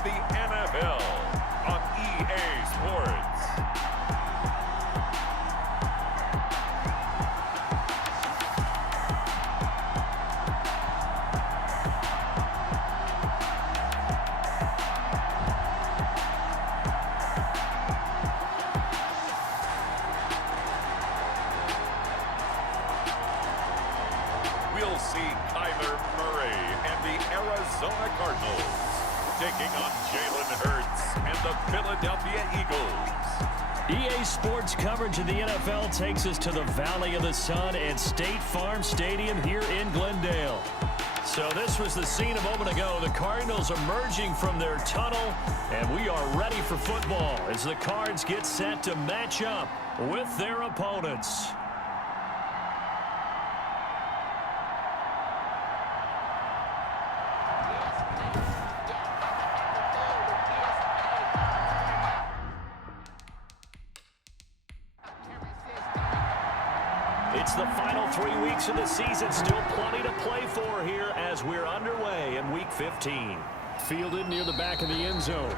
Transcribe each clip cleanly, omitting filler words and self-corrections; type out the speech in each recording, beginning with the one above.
of the NFL on EA Sports. We'll see Kyler Murray and the Arizona Cardinals taking on Jalen Hurts and the Philadelphia Eagles. EA Sports coverage of the NFL takes us to the Valley of the Sun at State Farm Stadium here in Glendale. So this was the scene a moment ago. The Cardinals emerging from their tunnel, and we are ready for football as the Cards get set to match up with their opponents. It's the final 3 weeks of the season. Still plenty to play for here as we're underway in Week 15. Fielded near the back of the end zone.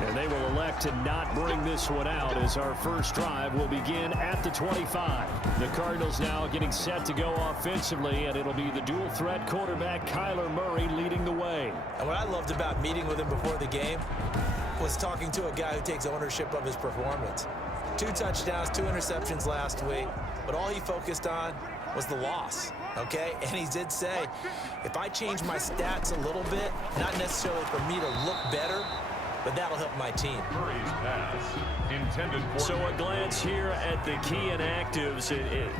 And they will elect to not bring this one out as our first drive will begin at the 25. The Cardinals now getting set to go offensively, and it'll be the dual-threat quarterback Kyler Murray leading the way. And what I loved about meeting with him before the game was talking to a guy who takes ownership of his performance. 2 touchdowns, 2 interceptions last week, but all he focused on was the loss, okay? And he did say, if I change my stats a little bit, not necessarily for me to look better, but that'll help my team. Murray's pass intended for... So a glance here at the key inactives.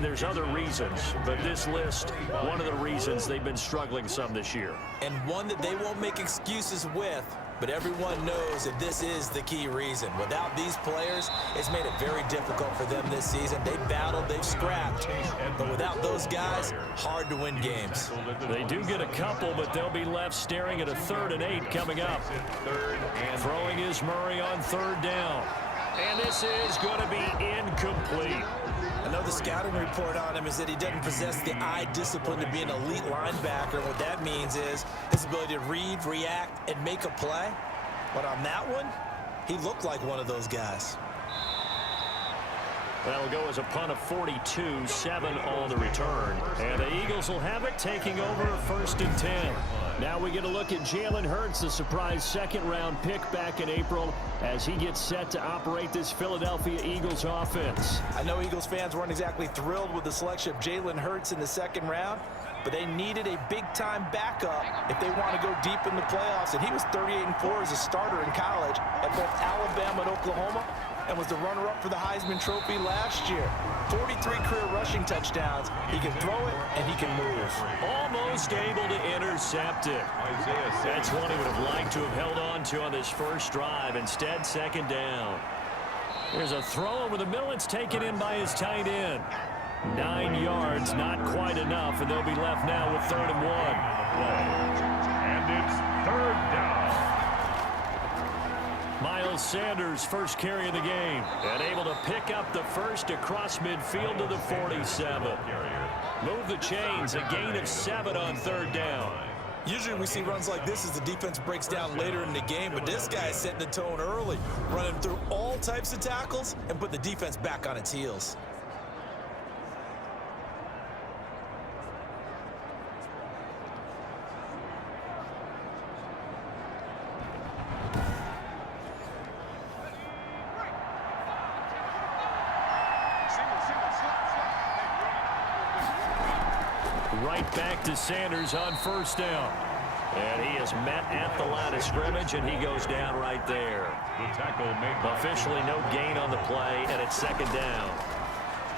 There's other reasons, but this list, one of the reasons they've been struggling some this year. And one that they won't make excuses with, but everyone knows that this is the key reason. Without these players, it's made it very difficult for them this season. They've battled, they've scrapped, but without those guys, hard to win games. They do get a couple, but they'll be left staring at a 3rd and 8 coming up. Throwing is Murray on 3rd down. And this is going to be incomplete. I know the scouting report on him is that he doesn't possess the eye discipline to be an elite linebacker. What that means is his ability to read, react, and make a play. But on that one, he looked like one of those guys. That'll go as a punt of 42, 7 on the return. And the Eagles will have it, taking over 1st and 10. Now we get a look at Jalen Hurts, the surprise 2nd-round pick back in April, as he gets set to operate this Philadelphia Eagles offense. I know Eagles fans weren't exactly thrilled with the selection of Jalen Hurts in the 2nd round, but they needed a big-time backup if they want to go deep in the playoffs. And he was 38-4 as a starter in college at both Alabama and Oklahoma, and was the runner-up for the Heisman Trophy last year. 43 career rushing touchdowns. He can throw it, and he can move. Almost able to intercept it. That's one he would have liked to have held on to on this first drive. Instead, 2nd down. There's a throw over the middle. It's taken in by his tight end. 9 yards, not quite enough, and they'll be left now with 3rd and 1. And it's 3rd down. Miles Sanders, first carry of the game, and able to pick up the first across midfield to the 47. Move the chains, a gain of 7 on 3rd down. Usually we see runs like this as the defense breaks down later in the game, but this guy is setting the tone early, running through all types of tackles and put the defense back on its heels. Right back to Sanders on 1st down. And he is met at the line of scrimmage, and he goes down right there. The tackle made by... Officially no gain on the play, and it's 2nd down.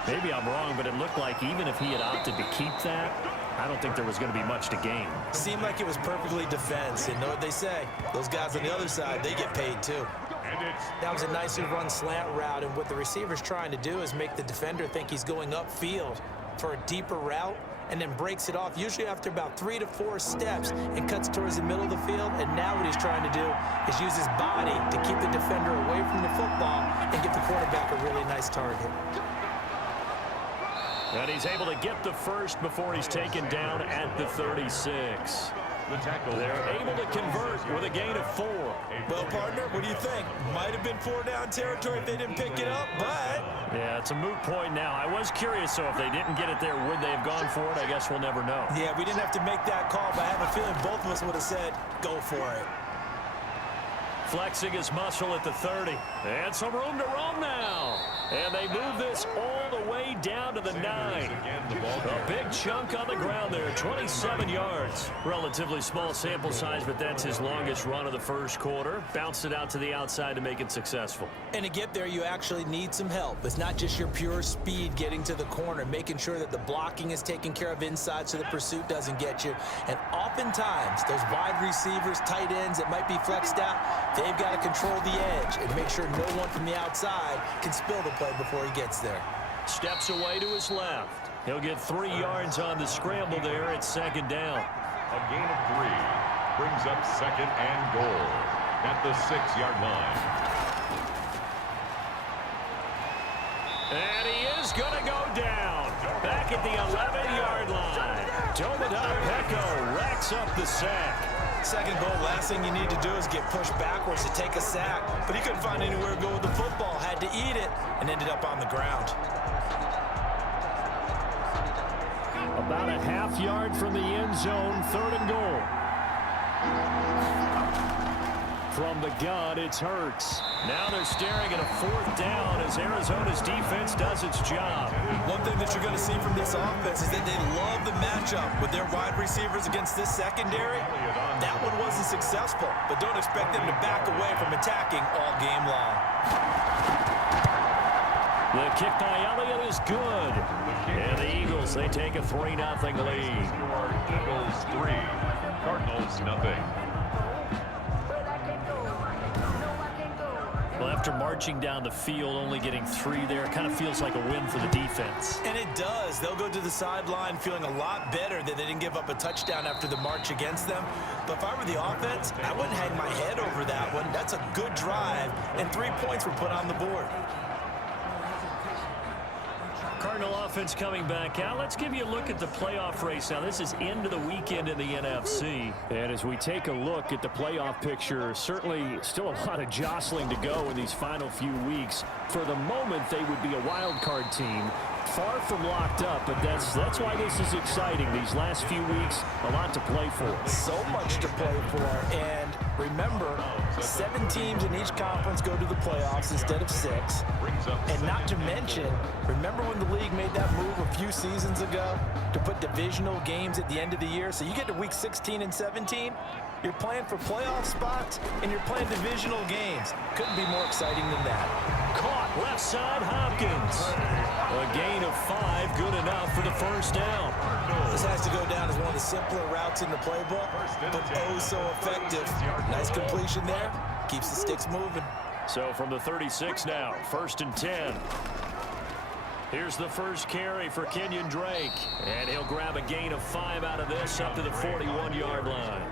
Maybe I'm wrong, but it looked like even if he had opted to keep that, I don't think there was going to be much to gain. Seemed like it was perfectly defense, and know what they say. Those guys on the other side, they get paid too. That was a nicely run slant route, and what the receiver's trying to do is make the defender think he's going upfield for a deeper route, and then breaks it off, usually after about 3 to 4 steps, and cuts towards the middle of the field. And now what he's trying to do is use his body to keep the defender away from the football and give the quarterback a really nice target. And he's able to get the first before he's taken down at the 36. The tackle. They're able to convert with a gain of 4. Well, partner, what do you think? Might have been 4-down territory if they didn't pick it up, but... Yeah, it's a moot point now. I was curious, so if they didn't get it there, would they have gone for it? I guess we'll never know. Yeah, we didn't have to make that call, but I have a feeling both of us would have said, go for it. Flexing his muscle at the 30. And some room to roam now. And they move this all the way down to the 9. A big chunk on the ground there, 27 yards. Relatively small sample size, but that's his longest run of the first quarter. Bounced it out to the outside to make it successful. And to get there, you actually need some help. It's not just your pure speed getting to the corner, making sure that the blocking is taken care of inside so the pursuit doesn't get you. And oftentimes, those wide receivers, tight ends that might be flexed out, they've got to control the edge and make sure no one from the outside can spill the play before he gets there. Steps away to his left. He'll get 3 yards on the scramble there. It's 2nd down. A gain of 3 brings up 2nd and goal at the 6-yard line. And he is going to go down. Back at the 11-yard line. Tomadon Peko racks up the sack. Second goal, last thing you need to do is get pushed backwards to take a sack. But he couldn't find anywhere to go with the football. Had to eat it and ended up on the ground. About a half yard from the end zone, 3rd and goal. From the gun, it's Hurts. Now they're staring at a 4th down as Arizona's defense does its job. One thing that you're going to see from this offense is that they love the matchup with their wide receivers against this secondary. That one wasn't successful, but don't expect them to back away from attacking all game long. The kick by Elliott is good. And the Eagles, they take a 3-0 lead. Eagles 3, Cardinals nothing. Well, after marching down the field, only getting 3 there, kind of feels like a win for the defense. And it does. They'll go to the sideline feeling a lot better that they didn't give up a touchdown after the march against them. But if I were the offense, I wouldn't hang my head over that one. That's a good drive, and 3 points were put on the board. Cardinal offense coming back out. Let's give you a look at the playoff race. Now, this is into the weekend in the NFC. And as we take a look at the playoff picture, certainly still a lot of jostling to go in these final few weeks. For the moment, they would be a wild card team. Far from locked up, but that's why this is exciting. These last few weeks, a lot to play for. So much to play for. And remember, 7 teams in each conference go to the playoffs instead of 6. And not to mention, remember when the league made that move a few seasons ago to put divisional games at the end of the year? So you get to week 16 and 17, you're playing for playoff spots, and you're playing divisional games. Couldn't be more exciting than that. Caught left side Hopkins. A gain of 5, good enough for the 1st down. This has to go down as one of the simpler routes in the playbook, but oh so effective. Nice completion there. Keeps the sticks moving. So from the 36 now, 1st and 10. Here's the first carry for Kenyon Drake. And he'll grab a gain of 5 out of this up to the 41-yard line.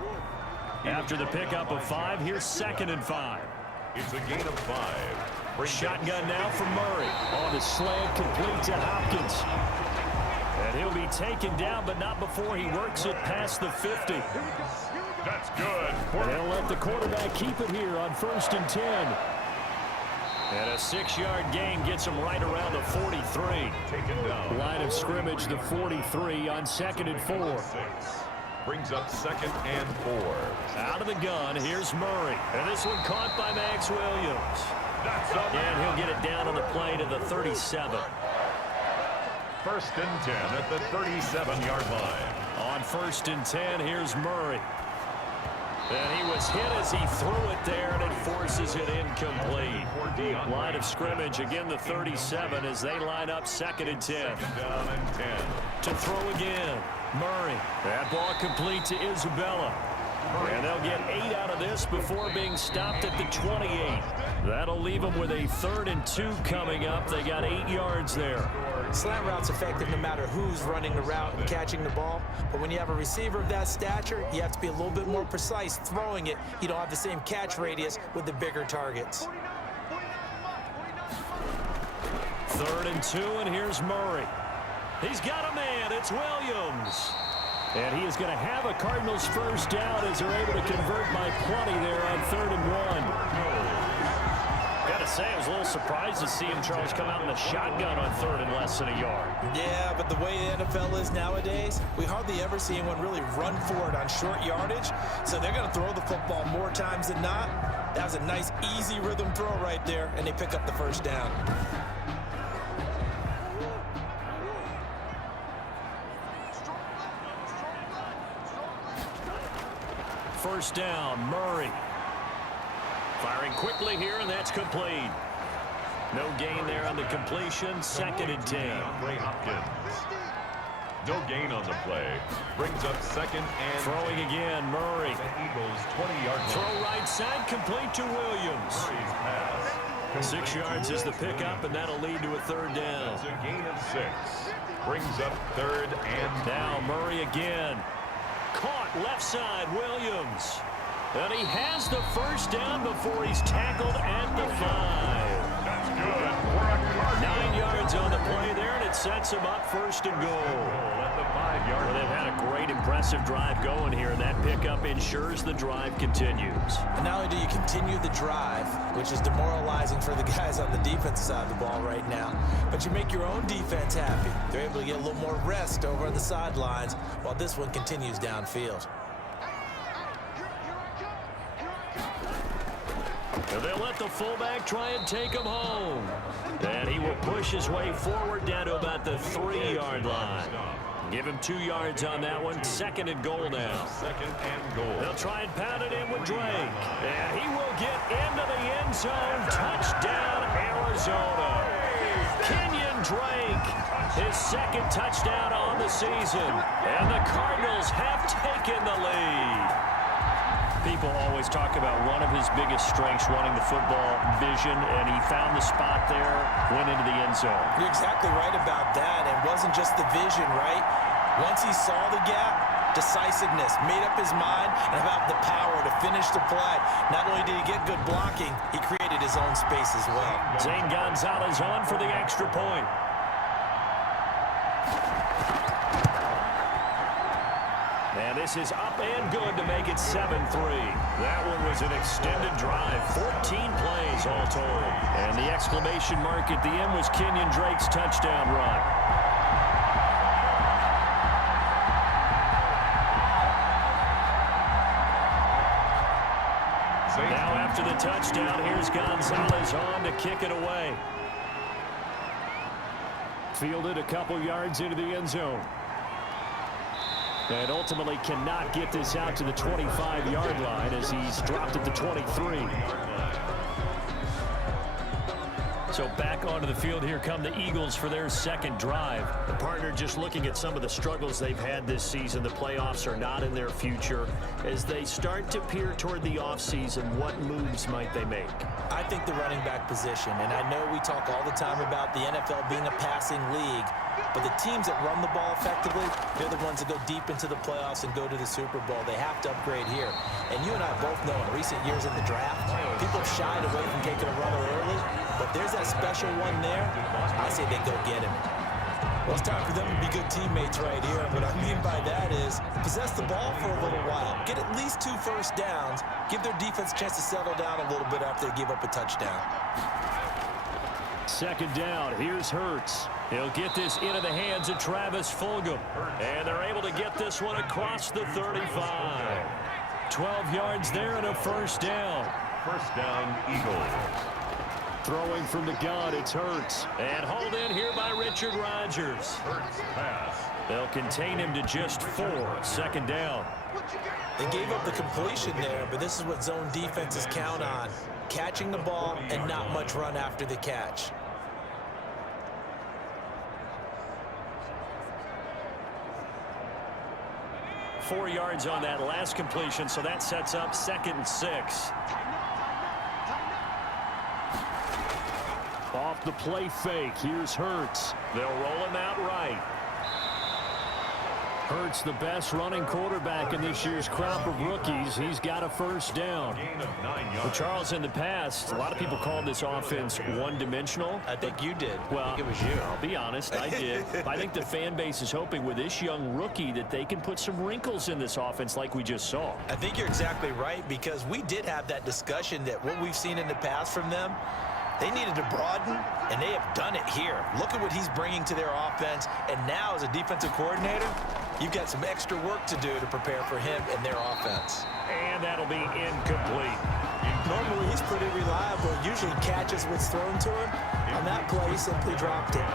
After the pickup of 5, here's 2nd and 5. It's a gain of 5. Shotgun now for Murray. On the slant, complete to Hopkins. And he'll be taken down, but not before he works it past the 50. That's good. And he'll let the quarterback keep it here on 1st and 10. And a 6-yard gain gets him right around the 43. Taken down. Line of scrimmage, the 43 on 2nd and 4. Brings up 2nd and 4. Out of the gun, here's Murray. And this one caught by Max Williams. And he'll get it down on the play to the 37. 1st and 10 at the 37-yard line. On 1st and 10, here's Murray. And he was hit as he threw it there, and it forces it incomplete. Line of scrimmage, again the 37 as they line up 2nd and 10. Down and 10. To throw again, Murray. That ball complete to Isabella. And they'll get 8 out of this before being stopped at the 28. That'll leave them with a 3rd and 2 coming up. They got 8 yards there. Slant route's effective no matter who's running the route and catching the ball. But when you have a receiver of that stature, you have to be a little bit more precise throwing it. You don't have the same catch radius with the bigger targets. 3rd and 2, and here's Murray. He's got a man. It's Williams. And he is going to have a Cardinals first down as they're able to convert by plenty there on 3rd and 1. Got to say, I was a little surprised to see him, Charles, come out in the shotgun on 3rd and less than a yard. Yeah, but the way the NFL is nowadays, we hardly ever see anyone really run for it on short yardage. So they're going to throw the football more times than not. That was a nice, easy rhythm throw right there, and they pick up the first down. First down, Murray. Firing quickly here, and that's complete. No gain there on the completion. 2nd and 10. Ray Hopkins. No gain on the play. Brings up 2nd and throwing again, Murray. The Eagles 20-yard line. Throw right side, complete to Williams. 6 yards is the pickup, and that'll lead to a 3rd down. It's a gain of 6. Brings up 3rd and now Murray again. Caught left side, Williams. And he has the first down before he's tackled at the 5. That's good for a Cardinal. 9 yards on the play there, and it sets him up 1st and goal. At the 5-yard Well, they've had a great, impressive drive going here, and that pickup ensures the drive continues. And not only do you continue the drive, which is demoralizing for the guys on the defensive side of the ball right now, but you make your own defense happy. They're able to get a little more rest over on the sidelines while this one continues downfield. And they'll let the fullback try and take him home. And he will push his way forward down to about the 3-yard line. Give him 2 yards on that one. 2nd and goal now. 2nd and goal. They'll try and pound it in with Drake. And he will get into the end zone. Touchdown, Arizona. Kenyon Drake, his 2nd touchdown on the season. And the Cardinals have taken the lead. People always talk about one of his biggest strengths running the football, vision, and he found the spot there, went into the end zone. You're exactly right about that. It wasn't just the vision, right? Once he saw the gap, decisiveness, made up his mind, and about the power to finish the play. Not only did he get good blocking, he created his own space as well. Zane Gonzalez on for the extra point. And this is up and good to make it 7-3. That one was an extended drive, 14 plays all told. And the exclamation mark at the end was Kenyon Drake's touchdown run. Now after the touchdown, here's Gonzalez on to kick it away. Fielded a couple yards into the end zone. And ultimately cannot get this out to the 25-yard line as he's dropped at the 23. So back onto the field, here come the Eagles for their 2nd drive. The partner just looking at some of the struggles they've had this season. The playoffs are not in their future. As they start to peer toward the offseason, what moves might they make? I think the running back position, and I know we talk all the time about the NFL being a passing league, but the teams that run the ball effectively, they're the ones that go deep into the playoffs and go to the Super Bowl. They have to upgrade here. And you and I both know in recent years in the draft, people have shied away from taking a runner early, but there's that special one there. I say they go get him. Well, it's time for them to be good teammates right here. What I mean by that is possess the ball for a little while. Get at least 2 first downs. Give their defense a chance to settle down a little bit after they give up a touchdown. 2nd down. Here's Hurts. He'll get this into the hands of Travis Fulgham. And they're able to get this one across the 35. 12 yards there and a first down. First down, Eagles. Throwing from the gun, it's Hurts. And hauled in here by Richard Rodgers. Hurts pass. They'll contain him to just 4. 2nd down. They gave up the completion there, but this is what zone defenses count on. Catching the ball and not much run after the catch. Four yards on that last completion, so that sets up 2nd and 6. Off the play fake, here's Hurts. They'll roll him out right. Hurts, the best running quarterback in this year's crop of rookies. He's got a first down. Well, Charles, in the past, a lot of people called this offense one-dimensional. I think you did. Well, I think it was you. I'll be honest, I did. I think the fan base is hoping with this young rookie that they can put some wrinkles in this offense like we just saw. I think you're exactly right, because we did have that discussion that what we've seen in the past from them, they needed to broaden, and they have done it here. Look at what he's bringing to their offense, and now as a defensive coordinator, you've got some extra work to do to prepare for him and their offense. And that'll be incomplete. Normally, he's pretty reliable. Usually catches what's thrown to him. On that play, he simply dropped it.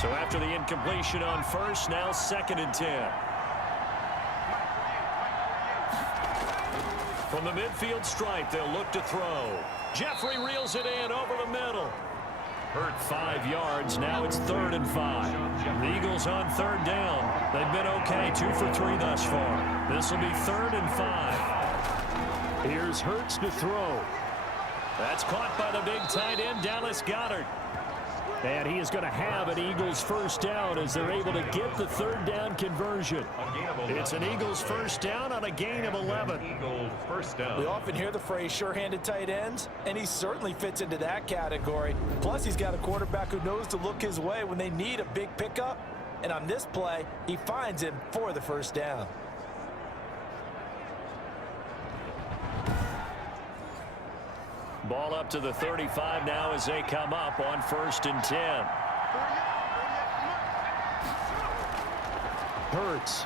So after the incompletion on first, now 2nd and 10. From the midfield stripe, they'll look to throw. Jeffrey reels it in over the middle. Hurt 5 yards. Now it's 3rd and 5. The Eagles on 3rd down. They've been okay, 2 for 3 thus far. This will be 3rd and 5. Here's Hurts to throw. That's caught by the big tight end, Dallas Goedert. And he is going to have an Eagles first down as they're able to get the 3rd down conversion. It's an Eagles first down on a gain of 11. Eagles first down. We often hear the phrase sure-handed tight ends, and he certainly fits into that category. Plus, he's got a quarterback who knows to look his way when they need a big pickup. And on this play, he finds him for the first down. Ball up to the 35 now as they come up on 1st and 10. Hurts.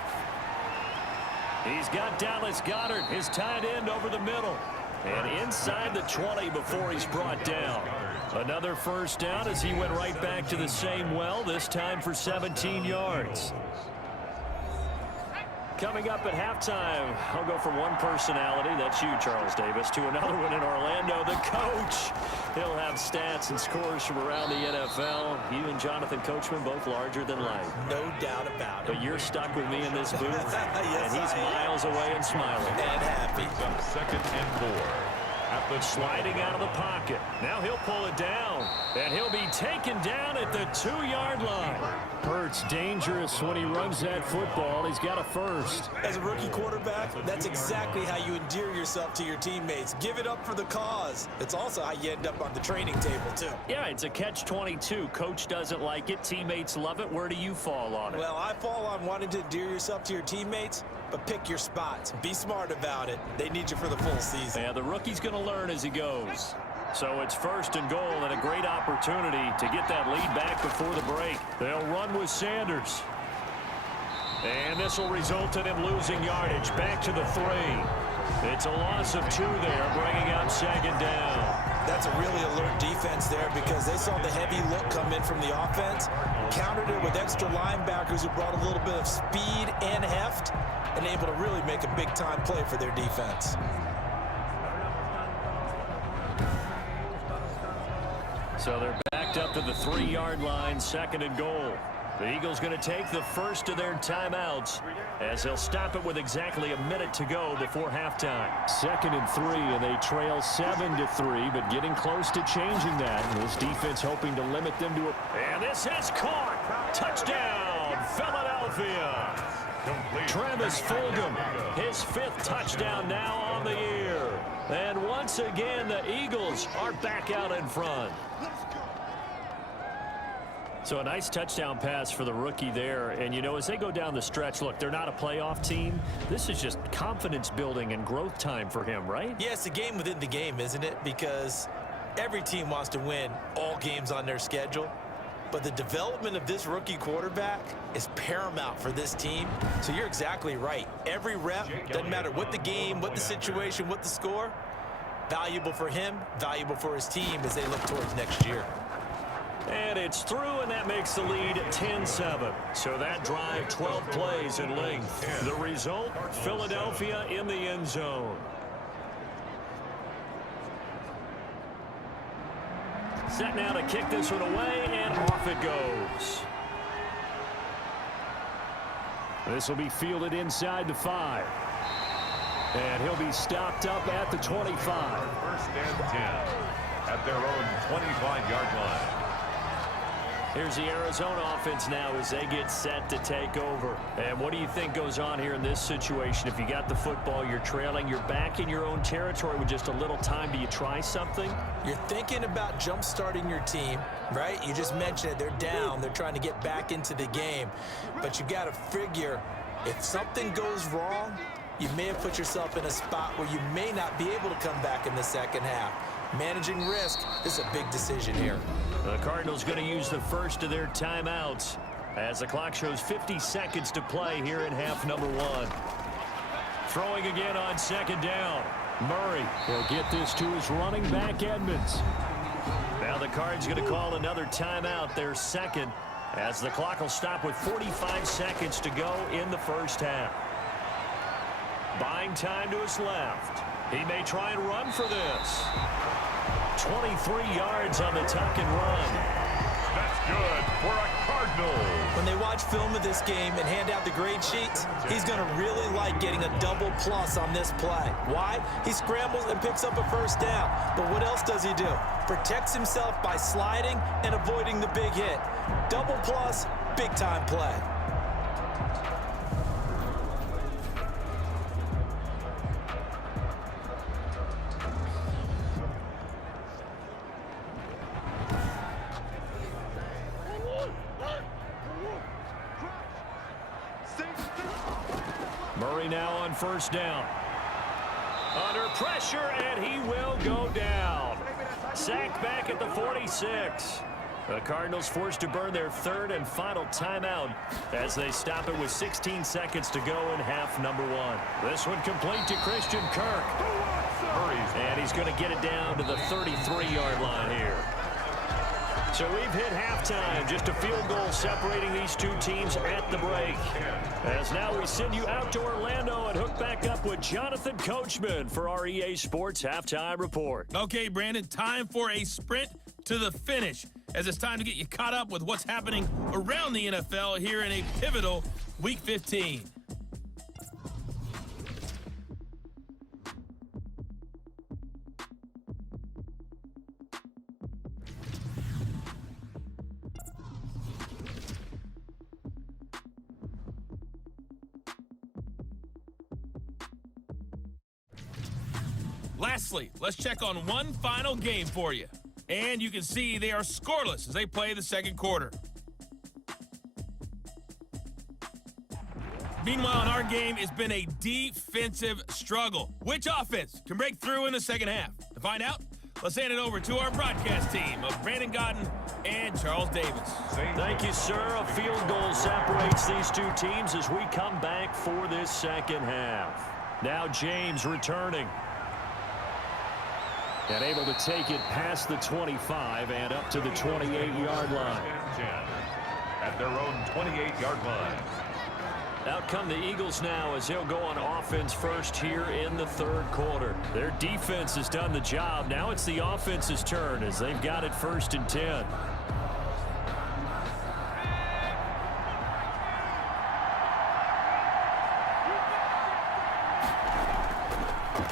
He's got Dallas Goedert, his tight end, over the middle. And inside the 20 before he's brought down. Another first down as he went right back to the same well, this time for 17 yards. Coming up at halftime, I'll go from one personality, that's you, Charles Davis, to another one in Orlando, the coach. He'll have stats and scores from around the NFL. You and Jonathan Coachman, both larger than life. No doubt about it. But you're stuck with me in this booth, yes, and he's miles away and smiling. And happy. 2nd and 4. At the sliding out of the pocket. Now he'll pull it down, and he'll be taken down at the 2-yard line. Hurts dangerous when he runs that football. He's got a first. As a rookie quarterback, that's exactly how you endear yourself to your teammates. Give it up for the cause. It's also how you end up on the training table, too. Yeah, it's a catch-22. Coach doesn't like it. Teammates love it. Where do you fall on it? Well, I fall on wanting to endear yourself to your teammates, but pick your spots. Be smart about it. They need you for the full season. Yeah, the rookie's going to learn as he goes. So it's 1st and goal and a great opportunity to get that lead back before the break. They'll run with Sanders. And this will result in him losing yardage back to the 3. It's a loss of 2 there, bringing up 2nd down. That's a really alert defense there because they saw the heavy look come in from the offense, countered it with extra linebackers who brought a little bit of speed and heft, and able to really make a big-time play for their defense. So they're backed up to the 3-yard line, 2nd and goal. The Eagles going to take the first of their timeouts as they'll stop it with exactly a minute to go before halftime. 2nd and 3, and they trail 7-3, but getting close to changing that. This defense hoping to limit them to a... And this is caught. Touchdown, Philadelphia. Travis Fulgham, his 5th touchdown now on the year. And once again, the Eagles are back out in front. So a nice touchdown pass for the rookie there. And, you know, as they go down the stretch, look, they're not a playoff team. This is just confidence building and growth time for him, right? Yeah, it's a game within the game, isn't it? Because every team wants to win all games on their schedule. But the development of this rookie quarterback is paramount for this team. So you're exactly right. Every rep, doesn't matter what the game, what the situation, what the score, valuable for him, valuable for his team as they look towards next year. And it's through, and that makes the lead 10-7. So that drive, 12 plays in length. The result, Philadelphia in the end zone. Set now to kick this one away, and off it goes. This will be fielded inside the 5. And he'll be stopped up at the 25. 1st and 10 at their own 25-yard line. Here's the Arizona offense now as they get set to take over. And what do you think goes on here in this situation? If you got the football, you're trailing, you're back in your own territory with just a little time. Do you try something? You're thinking about jump-starting your team, right? You just mentioned it. They're down. They're trying to get back into the game. But you got to figure if something goes wrong, you may have put yourself in a spot where you may not be able to come back in the second half. Managing risk is a big decision here. The Cardinals going to use the first of their timeouts as the clock shows 50 seconds to play here in half number 1. Throwing again on second down. Murray will get this to his running back, Edmonds. Now the Cards going to call another timeout, their second, as the clock will stop with 45 seconds to go in the first half. Buying time to his left. He may try and run for this. 23 yards on the tuck and run. That's good for a Cardinal. When they watch film of this game and hand out the grade sheets, he's going to really like getting a double plus on this play. Why? He scrambles and picks up a first down. But what else does he do? Protects himself by sliding and avoiding the big hit. Double plus, big time play. Murray now on first down. Under pressure, and he will go down. Sacked back at the 46. The Cardinals forced to burn their third and final timeout as they stop it with 16 seconds to go in half number 1. This one complete to Christian Kirk. And he's going to get it down to the 33-yard line here. So we've hit halftime, just a field goal separating these two teams at the break. As now we send you out to Orlando and hook back up with Jonathan Coachman for our EA Sports Halftime Report. Okay, Brandon, time for a sprint to the finish, as it's time to get you caught up with what's happening around the NFL here in a pivotal Week 15. Lastly, let's check on one final game for you. And you can see they are scoreless as they play the second quarter. Meanwhile, in our game, it's been a defensive struggle. Which offense can break through in the second half? To find out, let's hand it over to our broadcast team of Brandon Godden and Charles Davis. Thank you, sir. A field goal separates these two teams as we come back for this second half. Now James returning. And able to take it past the 25 and up to the 28-yard line. At their own 28-yard line. Out come the Eagles now as they'll go on offense first here in the third quarter. Their defense has done the job. Now it's the offense's turn as they've got it 1st and 10.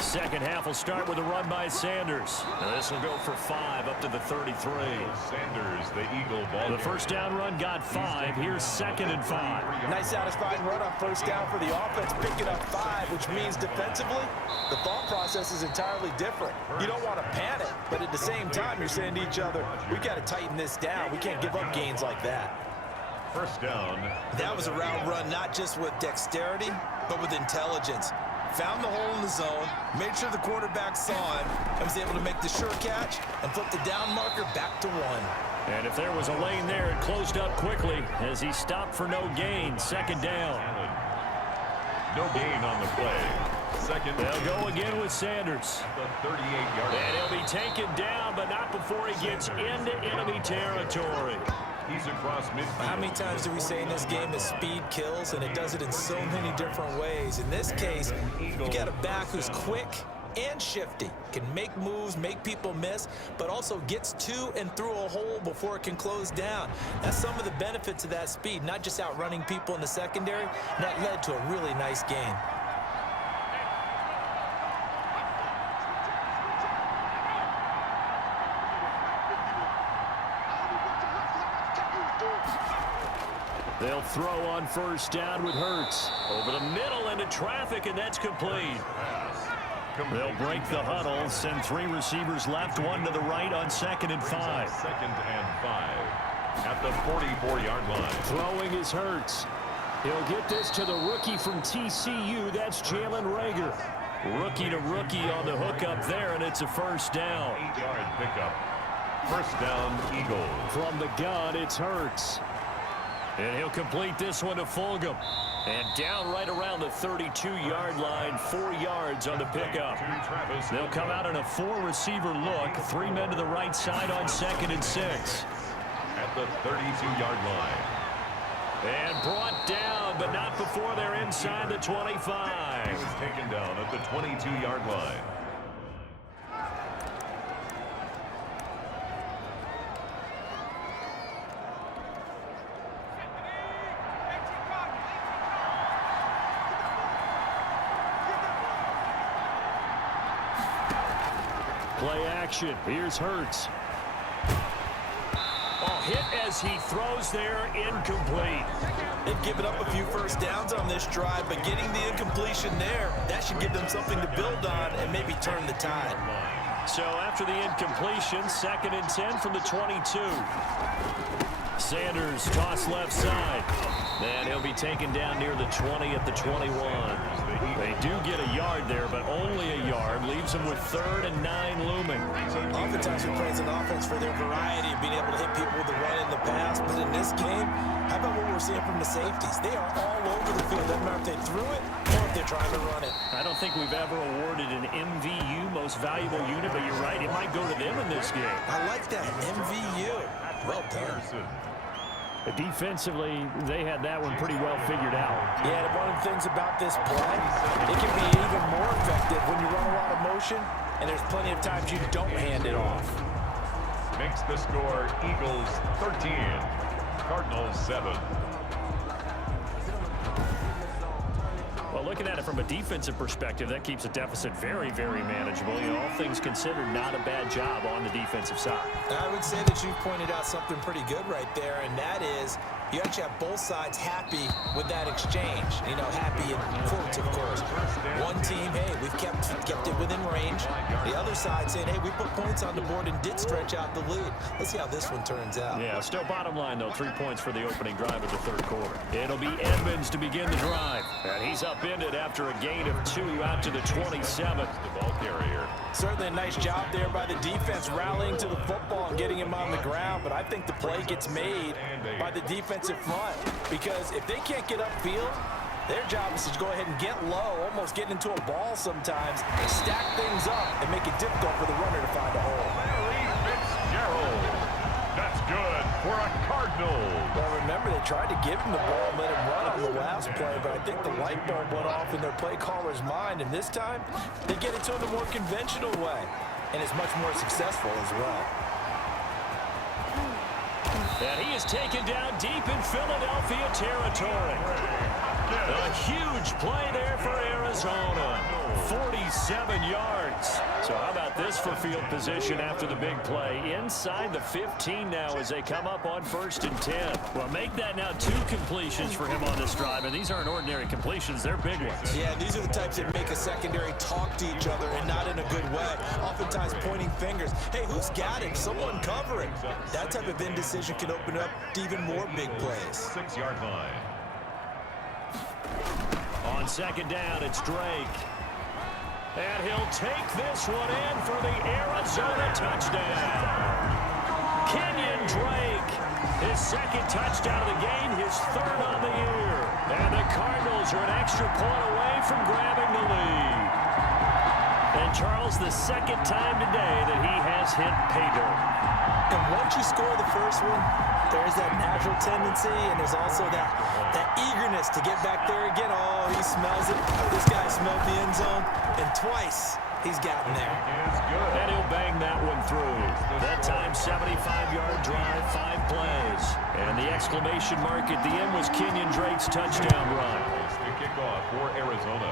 Second half will start with a run by Sanders. Now this will go for 5 up to the 33. Sanders, the Eagle ball. The first down run got 5. Here's 2nd and 5. Nice satisfying run on first down for the offense, picking up 5, which means defensively, the thought process is entirely different. You don't want to panic, but at the same time, you're saying to each other, we got to tighten this down. We can't give up gains like that. First down. That was a route run not just with dexterity, but with intelligence. Found the hole in the zone, made sure the quarterback saw him, and was able to make the sure catch and flip the down marker back to 1. And if there was a lane there, it closed up quickly as he stopped for no gain. 2nd down. No gain on the play. Second. They'll go again with Sanders. The 38-yard line. And he'll be taken down, but not before he gets into enemy territory. He's across midfield. How many times do we say in this game that speed kills, and it does it in so many different ways? In this case, you got a back who's quick and shifty, can make moves, make people miss, but also gets to and through a hole before it can close down. That's some of the benefits of that speed, not just outrunning people in the secondary. And that led to a really nice gain. They'll throw on first down with Hurts. Over the middle into traffic, and that's complete. They'll break the huddle, send 3 receivers left, 1 to the right on 2nd and 5. 2nd and 5 at the 44-yard line. Throwing is Hurts. He'll get this to the rookie from TCU. That's Jalen Reagor. Rookie to rookie on the hook up there, and it's a first down. 8-yard pickup. First down, Eagles. From the gun, it's Hurts. And he'll complete this one to Fulgham. And down right around the 32-yard line, 4 yards on the pickup. They'll come out in a 4-receiver look. 3 men to the right side on 2nd and 6. At the 32-yard line. And brought down, but not before they're inside the 25. He was taken down at the 22-yard line. Play action. Here's Hurts. Hit as he throws there, incomplete. They've given up a few first downs on this drive, but getting the incompletion there, that should give them something to build on and maybe turn the tide. So after the incompletion, 2nd and 10 from the 22. Sanders toss left side. And he'll be taken down near the 20 at the 21. They do get a yard there, but only a yard. Leaves them with 3rd and 9 looming. Oftentimes we praise an offense for their variety of being able to hit people with the run in the pass. But in this game, how about what we're seeing from the safeties? They are all over the field. Doesn't matter if they threw it or if they're trying to run it. I don't think we've ever awarded an MVU, most valuable unit, but you're right. It might go to them in this game. I like that. MVU. Well done. Defensively, they had that one pretty well figured out. Yeah, and one of the things about this play, it can be even more effective when you run a lot of motion, and there's plenty of times you don't hand it off. Makes the score Eagles 13, Cardinals 7. Well, looking at it from a defensive perspective, that keeps a deficit very, very manageable. You know, all things considered, not a bad job on the defensive side. I would say that you've pointed out something pretty good right there, and that is you actually have both sides happy with that exchange. You know, happy in quotes, of course. One team, hey, we've kept it within range. The other side saying, hey, we put points on the board and did stretch out the lead. Let's see how this one turns out. Yeah, still bottom line, though, 3 points for the opening drive of the 3rd quarter. It'll be Edmonds to begin the drive. And he's upended after a gain of 2 out to the 27th. The ball carrier. Certainly a nice job there by the defense rallying to the football and getting him on the ground, but I think the play gets made by the defensive front because if they can't get upfield, their job is to go ahead and get low, almost get into a ball sometimes, stack things up, and make it difficult for the runner to find a hole. That's good for a Cardinal. Well, remember, they tried to give him the ball and let him run on the last play, but I think the light bulb went off in their play caller's mind, and this time, they get it to him the more conventional way, and it's much more successful as well. And he is taken down deep in Philadelphia territory. A huge play there for Arizona. 47 yards. So how about this for field position after the big play? Inside the 15 now as they come up on 1st and 10. Well, make that now 2 completions for him on this drive, and these aren't ordinary completions. They're big ones. Yeah, these are the types that make a secondary talk to each other and not in a good way. Oftentimes pointing fingers. Hey, who's got it? Someone cover it. That type of indecision can open up to even more big plays. 6-yard line. On 2nd down, it's Drake. And he'll take this one in for the Arizona touchdown. Kenyon Drake, his 2nd touchdown of the game, his 3rd on the year. And the Cardinals are an extra point away from grabbing the lead. And Charles, the 2nd time today that he has hit pay dirt. And once you score the first one, there's that natural tendency, and there's also that eagerness to get back there again. Oh, he smells it. This guy smelled the end zone, and twice he's gotten there. And he'll bang that one through. That time, 75-yard drive, 5 plays. And the exclamation mark at the end was Kenyon Drake's touchdown run. The kickoff for Arizona.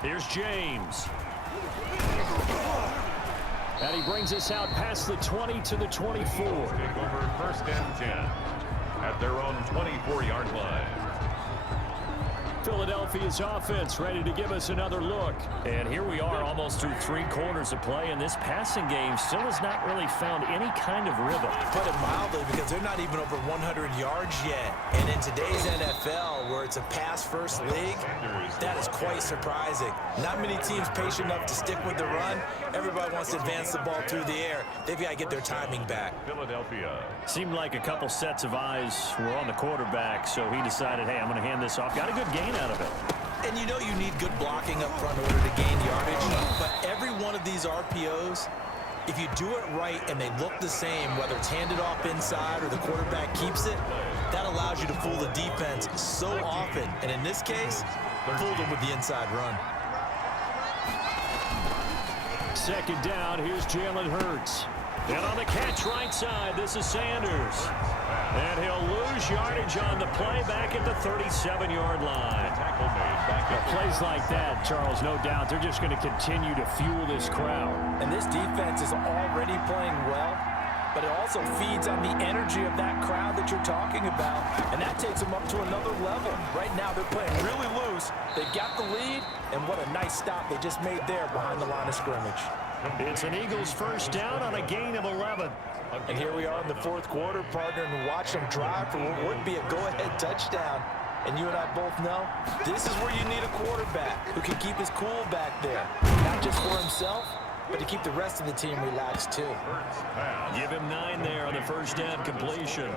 Here's James. And he brings us out past the 20 to the 24. Take over 1st and 10. at their own 24-yard line. Philadelphia's offense ready to give us another look. And here we are almost through 3 quarters of play, and this passing game still has not really found any kind of rhythm. Put it mildly, because they're not even over 100 yards yet. And in today's NFL, where it's a pass-first league, that is quite surprising. Not many teams patient enough to stick with the run. Everybody wants to advance the ball through the air. They've got to get their timing back. Philadelphia. Seemed like a couple sets of eyes were on the quarterback, so he decided, hey, I'm going to hand this off. Got a good gain out of it. And you know you need good blocking up front in order to gain yardage. But every one of these RPOs, if you do it right and they look the same, whether it's handed off inside or the quarterback keeps it, that allows you to fool the defense so often. And in this case, fooled them with the inside run. Second down, here's Jalen Hurts. And on the catch right side, this is Sanders. And he'll lose yardage on the play back at the 37-yard line. Plays like that, Charles, no doubt, they're just going to continue to fuel this crowd. And this defense is already playing well, but it also feeds on the energy of that crowd that you're talking about, and that takes them up to another level. Right now, they're playing really loose. They've got the lead, and what a nice stop they just made there behind the line of scrimmage. It's an Eagles first down on a gain of 11. And here we are in the fourth quarter, partner, and watch them drive for what would be a go-ahead touchdown. And you and I both know this is where you need a quarterback who can keep his cool back there, not just for himself, but to keep the rest of the team relaxed too. Give him 9 there on the first down completion.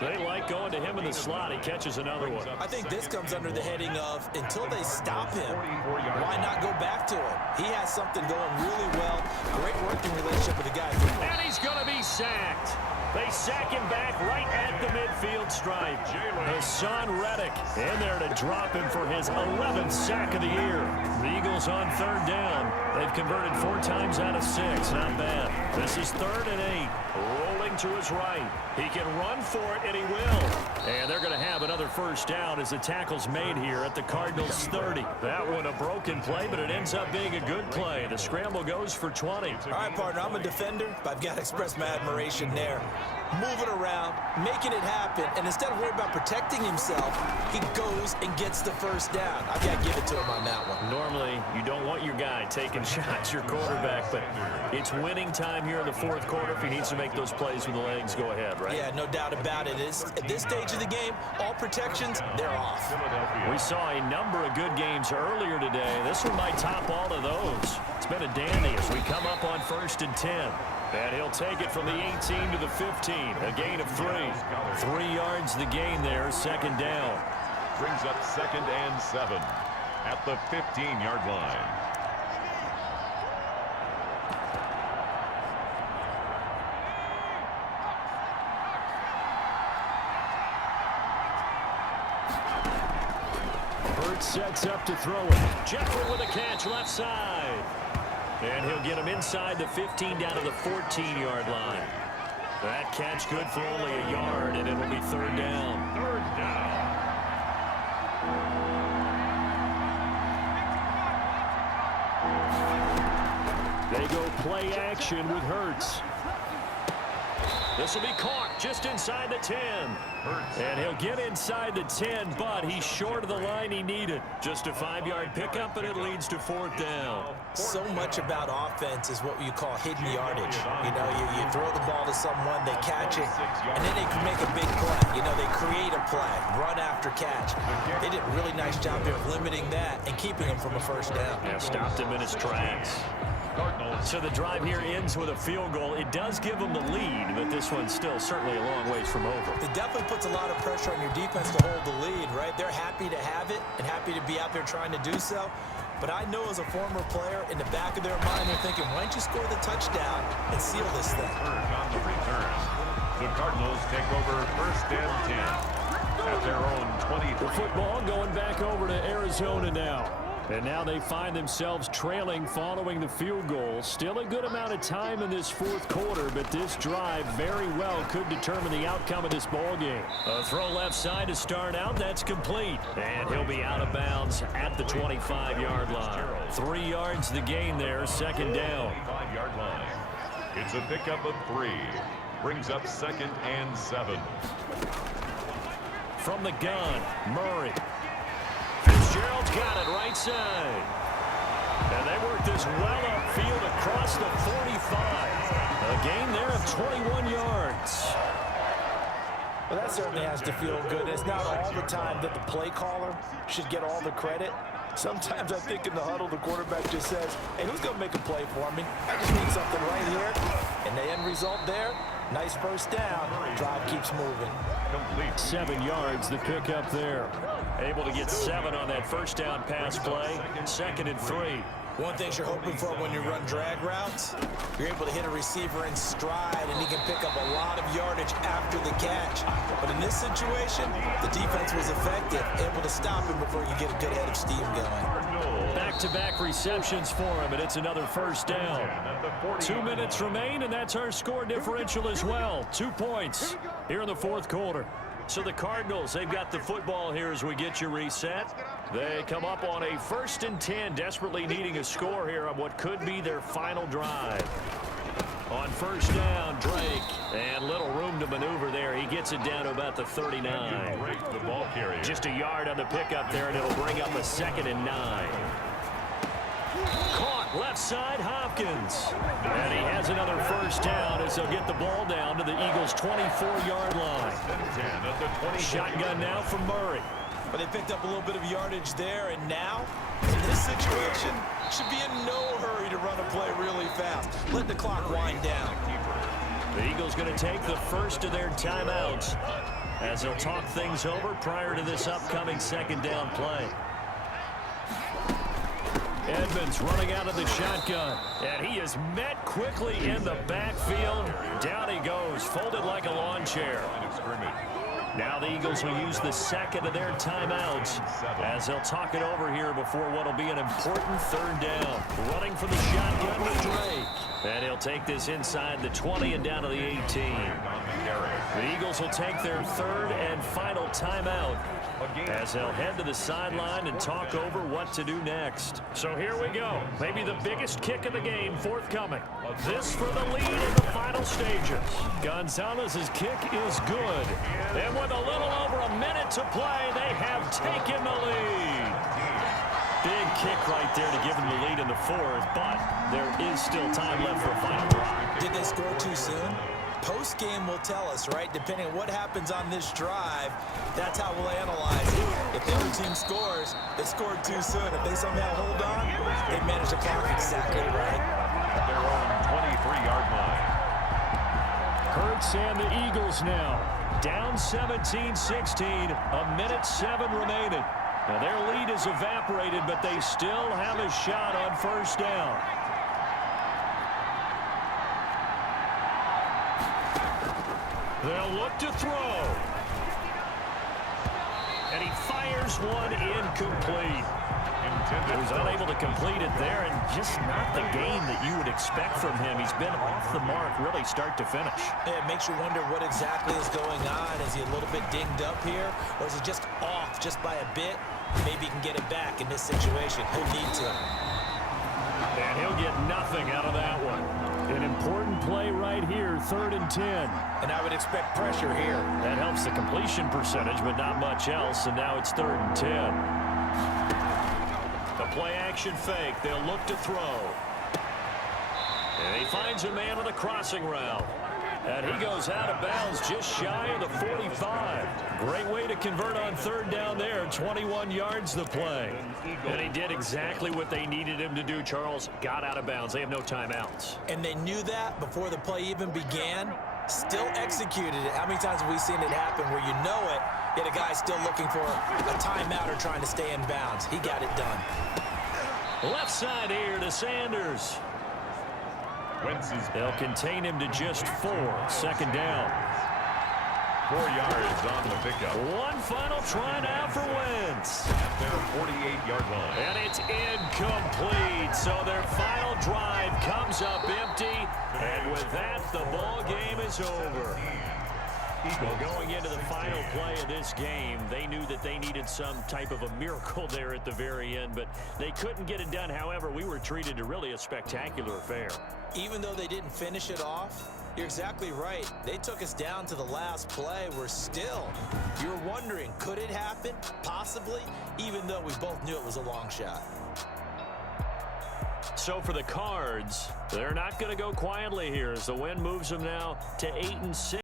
They like going to him in the slot. He catches another one. I think this comes under the heading of, until they stop him, why not go back to him? He has something going really well. Great working relationship with the guy. And he's going to be sacked. They sack him back right at the midfield stripe. Hassan Reddick in there to drop him for his 11th sack of the year. The Eagles on third down. They've converted 4 times out of 6. Not bad. This is 3rd and 8. Rolling to his right. He can run for it, and he will. And they're going to have another first down as the tackle's made here at the Cardinals 30. That one a broken play, but it ends up being a good play. The scramble goes for 20. All right, partner, I'm a defender, but I've got to express my admiration there. Moving around, making it happen, and instead of worrying about protecting himself, he goes and gets the first down. I've got to give it to him on that one. Normally, you don't want your guy taking shots, your quarterback, but it's winning time here in the fourth quarter. If he needs to make those plays with the legs, go ahead, right? Yeah, no doubt about it. At this stage of the game, all protections, they're off. We saw a number of good games earlier today. This one might top all of those. It's been a dandy as we come up on 1st and 10. And he'll take it from the 18 to the 15. A gain of 3. 3 yards the gain there, second down. Brings up 2nd and 7 at the 15-yard line. Hurts sets up to throw it. Jeffrey with a catch left side. And he'll get him inside the 15 down to the 14-yard line. That catch good for only a yard, and it'll be 3rd down. 3rd down. They go play action with Hurts. This will be caught just inside the 10. And he'll get inside the 10, but he's short of the line he needed. Just a 5-yard pickup, and it leads to 4th down. So much about offense is what you call hidden yardage. You know, you throw the ball to someone, they catch it, and then they can make a big play. You know, they create a play, run after catch. They did a really nice job there of limiting that and keeping him from a first down. Yeah, stopped him in his tracks. So the drive here ends with a field goal. It does give them the lead, but this one's still certainly a long ways from over. It definitely puts a lot of pressure on your defense to hold the lead, right? They're happy to have it and happy to be out there trying to do so. But I know as a former player, in the back of their mind, they're thinking, why don't you score the touchdown and seal this thing? On the return, the Cardinals take over 1st and 10 at their own 20. The football going back over to Arizona now. And now they find themselves trailing following the field goal. Still a good amount of time in this fourth quarter, but this drive very well could determine the outcome of this ball game. A throw left side to start out. That's complete. And he'll be out of bounds at the 25-yard line. 3 yards the gain there, second down. 25-yard line. It's a pickup of 3. Brings up 2nd and 7. from the gun. Murray. Fitzgerald's got it right side. And they work this well upfield across the 45. A gain there of 21 yards. Well, that certainly has to feel good. It's not all the time that the play caller should get all the credit. Sometimes I think in the huddle, the quarterback just says, hey, who's going to make a play for me? I just need something right here. And the end result there, nice first down. Drive keeps moving. 7 yards, the pickup there. Able to get 7 on that first down pass play. 2nd and 3. One thing you're hoping for when you run drag routes, you're able to hit a receiver in stride, and he can pick up a lot of yardage after the catch. But in this situation, the defense was effective, able to stop him before you get a good head of steam going. Back-to-back receptions for him, and it's another first down. 2 minutes remain, and that's our score differential as well. 2 points here in the fourth quarter. So the Cardinals, they've got the football here as we get you reset. They come up on a 1st and 10, desperately needing a score here on what could be their final drive. On first down, Drake, and little room to maneuver there. He gets it down to about the 39. The ball carrier. Just a yard on the pickup there, and it'll bring up a 2nd and 9. Caught left side, Hopkins. And he has another first down as they'll get the ball down to the Eagles' 24-yard line. Shotgun now from Murray. But they picked up a little bit of yardage there, and now, in this situation, should be in no hurry to run a play really fast. Let the clock wind down. The Eagles going to take the first of their timeouts as they'll talk things over prior to this upcoming 2nd down play. Edmonds running out of the shotgun, and he is met quickly in the backfield. Down he goes, folded like a lawn chair. Now the Eagles will use the 2nd of their timeouts as they'll talk it over here before what will be an important 3rd down. Running for the shotgun with Drake. And he'll take this inside the 20 and down to the 18. The Eagles will take their 3rd and final timeout as they'll head to the sideline and talk over what to do next. So here we go. Maybe the biggest kick of the game forthcoming. This for the lead in the final stages. Gonzalez's kick is good. And with a little over a minute to play, they have taken the lead. Big kick right there to give them the lead in the 4th, but there is still time left for a final drive. Did they score too soon? Post-game will tell us, right? Depending on what happens on this drive, that's how we'll analyze it. If the other team scores, they scored too soon. If they somehow hold on, they manage the clock exactly right. At their own 23-yard line. Hurts and the Eagles now. Down 17-16, a minute 7 remaining. Now their lead is evaporated, but they still have a shot on first down. They'll look to throw. And he fires one incomplete. He was unable to complete it there, and just not the game that you would expect from him. He's been off the mark really start to finish. Yeah, it makes you wonder what exactly is going on. Is he a little bit dinged up here, or is he just off just by a bit? Maybe he can get it back in this situation. He'll need to. And he'll get nothing out of that one. An important play right here, 3rd and 10. And I would expect pressure here. That helps the completion percentage, but not much else, and now it's 3rd and 10. The play-action fake. They'll look to throw. And he finds a man on the crossing route. And he goes out of bounds just shy of the 45. Great way to convert on 3rd down there. 21 yards the play. And he did exactly what they needed him to do, Charles. Got out of bounds. They have no timeouts. And they knew that before the play even began. Still executed it. How many times have we seen it happen where you know it, yet a guy's still looking for a timeout or trying to stay in bounds? He got it done. Left side here to Sanders. They'll contain him to just 4. 2nd down. 4 yards on the pickup. One final try now for Wentz. At their 48-yard line. And it's incomplete. So their final drive comes up empty. And with that, the ball game is over. Well, going into the final play of this game, they knew that they needed some type of a miracle there at the very end, but they couldn't get it done. However, we were treated to really a spectacular affair. Even though they didn't finish it off, You're exactly right. They took us down to the last play. You're wondering, could it happen? Possibly, even though we both knew it was a long shot. So for the Cards, they're not going to go quietly here as the win moves them now to 8-6.